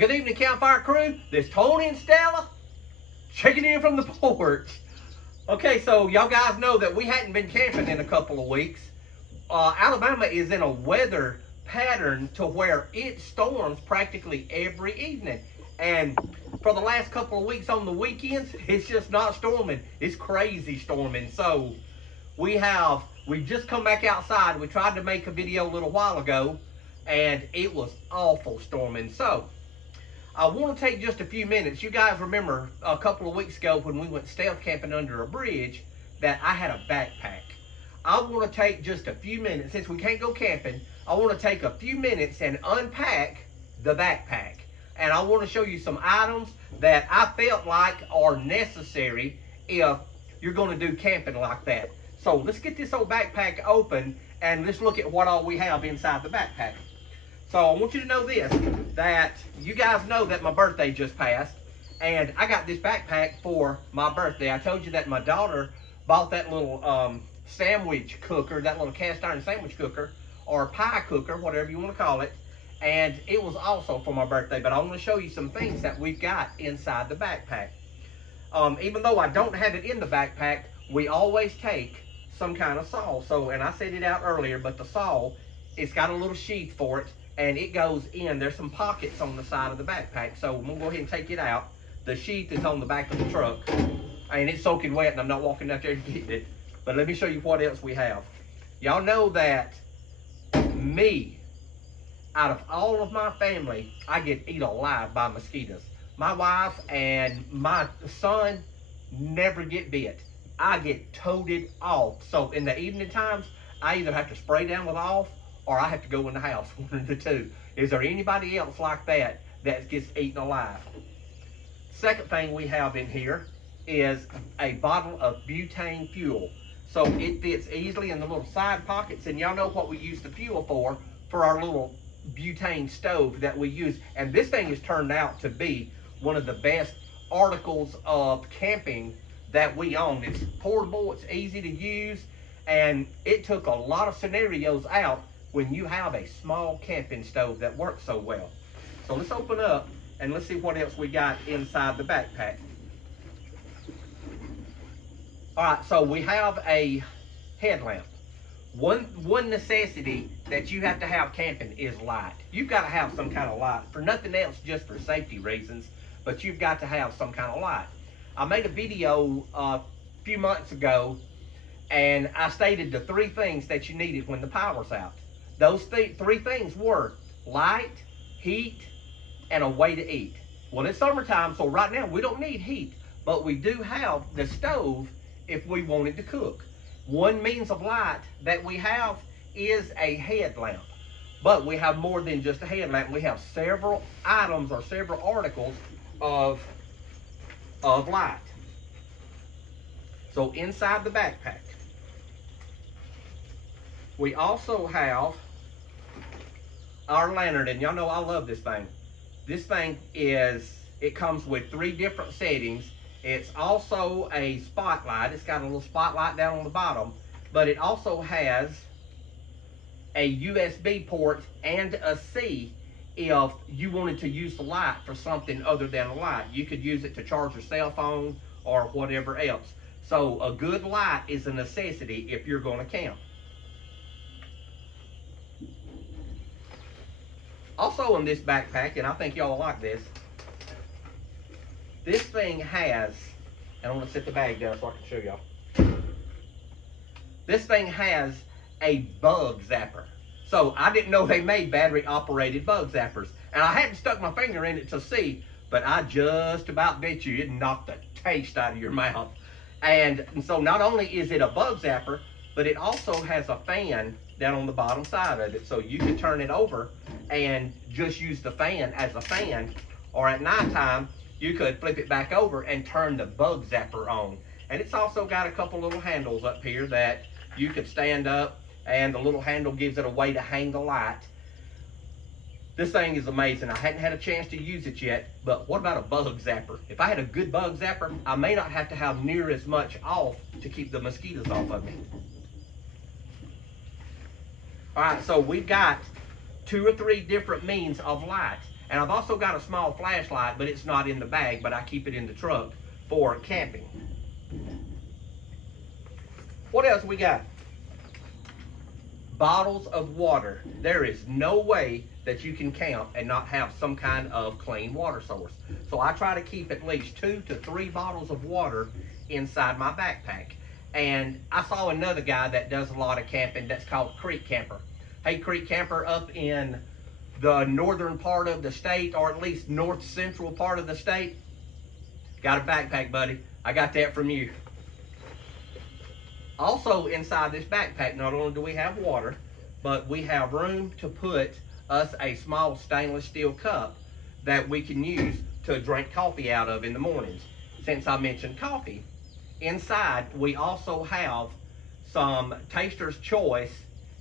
good evening, Campfire crew. This is Tony and Stella checking in from the porch. Okay, so y'all guys know that we hadn't been camping in a couple of weeks. Alabama is in a weather pattern to where it storms practically every evening. And for the last couple of weeks on the weekends, it's just not storming. It's crazy storming. So we just come back outside. We tried to make a video a little while ago, and it was awful storming. So I want to take just a few minutes. You guys remember a couple of weeks ago when we went stealth camping under a bridge that I had a backpack. I want to take just a few minutes, since we can't go camping, I want to take a few minutes and unpack the backpack. And I want to show you some items that I felt like are necessary if you're going to do camping like that. So let's get this old backpack open and let's look at what all we have inside the backpack. So I want you to know this, that you guys know that my birthday just passed, and I got this backpack for my birthday. I told you that my daughter bought that little sandwich cooker, that little cast iron sandwich cooker, or pie cooker, whatever you want to call it, and it was also for my birthday. But I want to show you some things that we've got inside the backpack. Even though I don't have it in the backpack, we always take some kind of saw. So, and I said it out earlier, but the saw, it's got a little sheath for it, and it goes in. There's some pockets on the side of the backpack, so I'm gonna go ahead and take it out. The sheath is on the back of the truck, and it's soaking wet, and I'm not walking out there to get it. But let me show you what else we have. Y'all know that me, out of all of my family, I get eaten alive by mosquitoes. My wife and my son never get bit. I get toted off. So in the evening times, I either have to spray down with off, or I have to go in the house, one of the two. Is there anybody else like that that gets eaten alive? Second thing we have in here is a bottle of butane fuel. So it fits easily in the little side pockets, and y'all know what we use the fuel for our little butane stove that we use. And this thing has turned out to be one of the best articles of camping that we own. It's portable, it's easy to use, and it took a lot of scenarios out when you have a small camping stove that works so well. So let's open up and let's see what else we got inside the backpack. All right, so we have a headlamp. One necessity that you have to have camping is light. You've got to have some kind of light, for nothing else, just for safety reasons, but you've got to have some kind of light. I made a video a few months ago, and I stated the 3 things that you needed when the power's out. Those 3 things were light, heat, and a way to eat. Well, it's summertime, so right now we don't need heat, but we do have the stove if we wanted to cook. One means of light that we have is a headlamp, but we have more than just a headlamp. We have several items or several articles of light. So inside the backpack, we also have our lantern, and y'all know I love this thing. This thing it comes with 3 different settings. It's also a spotlight. It's got a little spotlight down on the bottom, but it also has a USB port and a C if you wanted to use the light for something other than a light. You could use it to charge your cell phone or whatever else. So a good light is a necessity if you're going to camp. Also in this backpack, and I think y'all like this, this thing has, and I'm going to set the bag down so I can show y'all. This thing has a bug zapper. So I didn't know they made battery operated bug zappers. And I hadn't stuck my finger in it to see, but I just about bet you it knocked the taste out of your mouth. And so not only is it a bug zapper, but it also has a fan down on the bottom side of it. So you can turn it over and just use the fan as a fan, or at nighttime, you could flip it back over and turn the bug zapper on. And it's also got a couple little handles up here that you could stand up, and the little handle gives it a way to hang the light. This thing is amazing. I hadn't had a chance to use it yet, but what about a bug zapper? If I had a good bug zapper, I may not have to have near as much off to keep the mosquitoes off of me. All right, so we've got 2 or 3 different means of light. And I've also got a small flashlight, but it's not in the bag, but I keep it in the truck for camping. What else we got? Bottles of water. There is no way that you can camp and not have some kind of clean water source. So I try to keep at least 2 to 3 bottles of water inside my backpack. And I saw another guy that does a lot of camping that's called Creek Camper. Hey, Creek Camper, up in the northern part of the state, or at least north central part of the state, got a backpack, buddy. I got that from you. Also inside this backpack, not only do we have water, but we have room to put us a small stainless steel cup that we can use to drink coffee out of in the mornings. Since I mentioned coffee, inside we also have some Taster's Choice.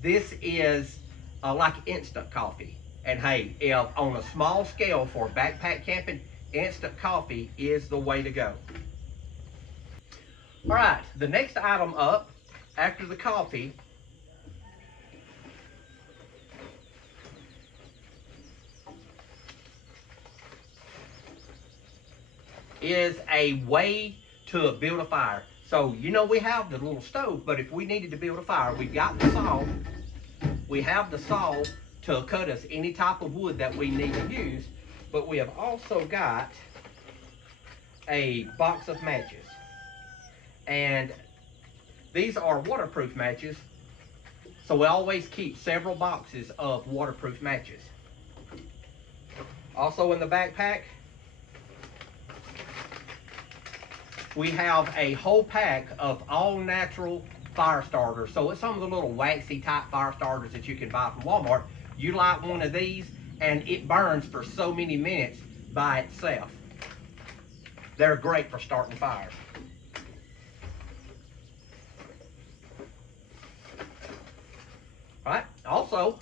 This is like instant coffee. And hey, if on a small scale for backpack camping, instant coffee is the way to go. All right, the next item up after the coffee is a way to build a fire. So, you know, we have the little stove, but if we needed to build a fire, we've got the saw. We have the saw to cut us any type of wood that we need to use, but we have also got a box of matches. And these are waterproof matches, so we always keep several boxes of waterproof matches. Also in the backpack, we have a whole pack of all natural fire starters. So it's some of the little waxy type fire starters that you can buy from Walmart. You light one of these and it burns for so many minutes by itself. They're great for starting fires. All right, also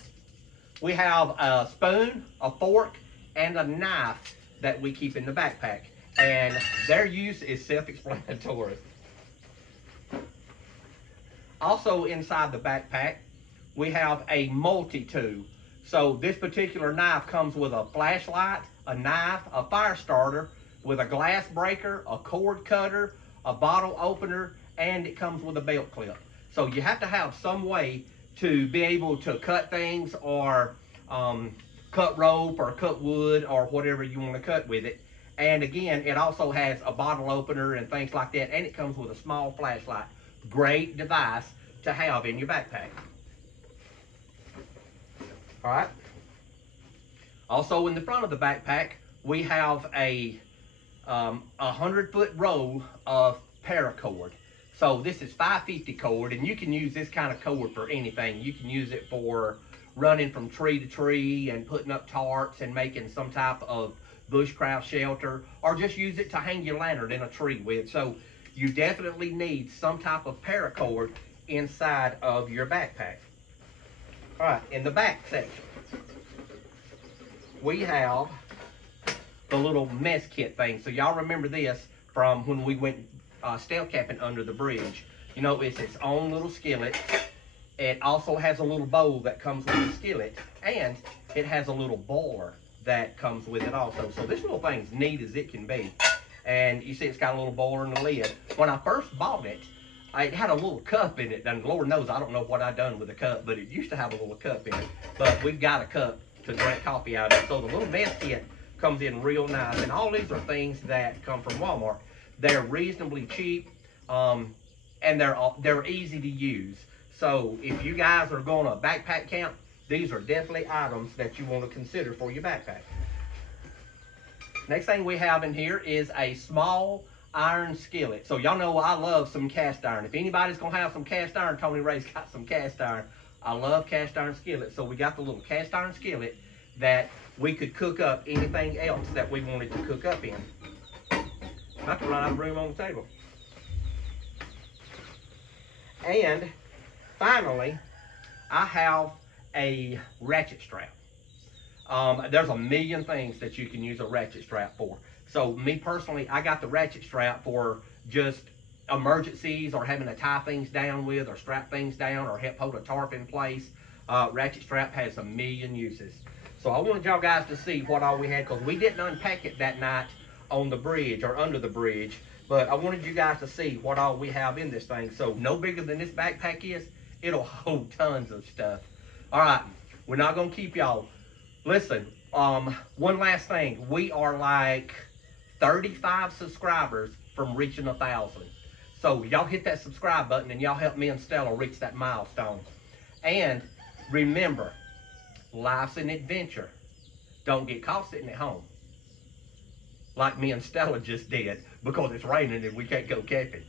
we have a spoon, a fork, and a knife that we keep in the backpack. And their use is self-explanatory. Also inside the backpack, we have a multi-tool. So this particular knife comes with a flashlight, a knife, a fire starter, with a glass breaker, a cord cutter, a bottle opener, and it comes with a belt clip. So you have to have some way to be able to cut things, or cut rope or cut wood or whatever you want to cut with it. And again, it also has a bottle opener and things like that, and it comes with a small flashlight. Great device to have in your backpack. All right. Also in the front of the backpack, we have a 100-foot roll of paracord. So this is 550 cord, and you can use this kind of cord for anything. You can use it for running from tree to tree and putting up tarps and making some type of bushcraft shelter, or just use it to hang your lantern in a tree with. So you definitely need some type of paracord inside of your backpack. All right, in the back section, we have the little mess kit thing. So y'all remember this from when we went stealth camping under the bridge. You know, it's its own little skillet. It also has a little bowl that comes with the skillet, and it has a little boiler that comes with it also. So this little thing's neat as it can be. And you see it's got a little boiler in the lid. When I first bought it, it had a little cup in it, and Lord knows I don't know what I done with the cup, but it used to have a little cup in it. But we've got a cup to drink coffee out of. So the little mess kit comes in real nice, and all these are things that come from Walmart. They're reasonably cheap, and they're easy to use. So if you guys are going to backpack camp, these are definitely items that you want to consider for your backpack. Next thing we have in here is a small iron skillet. So y'all know I love some cast iron. If anybody's going to have some cast iron, Tony Ray's got some cast iron. I love cast iron skillets. So we got the little cast iron skillet that we could cook up anything else that we wanted to cook up in. About to run out of room on the table. And finally, I have a ratchet strap. There's a million things that you can use a ratchet strap for. So me personally, I got the ratchet strap for just emergencies, or having to tie things down with, or strap things down, or help hold a tarp in place. Ratchet strap has a million uses. So I wanted y'all guys to see what all we had, because we didn't unpack it that night on the bridge or under the bridge. But I wanted you guys to see what all we have in this thing. So no bigger than this backpack is, it'll hold tons of stuff. All right, we're not gonna keep y'all. Listen, one last thing. We are like 35 subscribers from reaching 1,000. So y'all hit that subscribe button and y'all help me and Stella reach that milestone. And remember, life's an adventure. Don't get caught sitting at home like me and Stella just did because it's raining and we can't go camping.